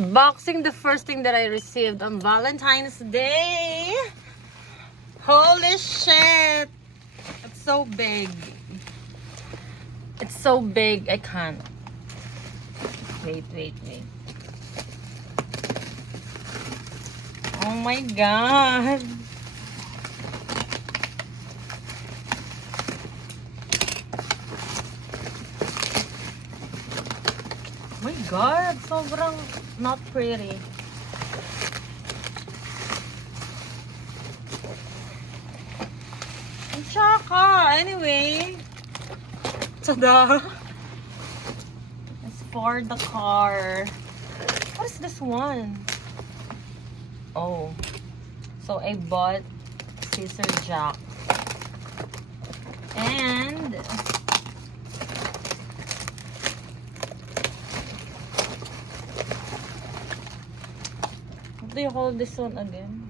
Boxing, the first thing that I received on Valentine's Day. Holy shit! It's so big. It's so big, I can't. Wait. Oh my god. Oh my god, sobrang not pretty. Ang tsaka, anyway. Tada! It's for the car. What is this one? Oh. So I bought scissor jack. And what do you call this one again?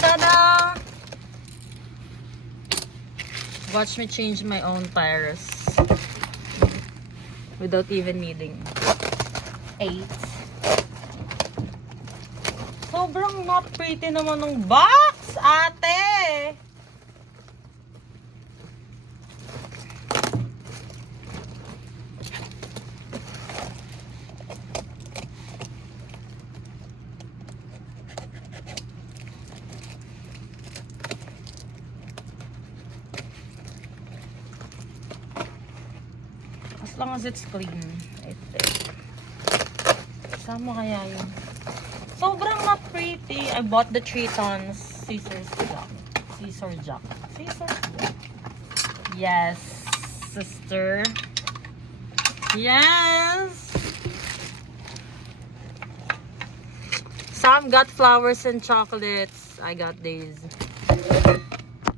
Ta-da! Watch me change my own tires without even needing 8. Sobrang not pretty naman ng box, ate! As long as it's clean, I think. Sama kaya yun? Sobrang not pretty. I bought the Triton's scissor jack. Yes, sister. Yes. Sam got flowers and chocolates. I got these.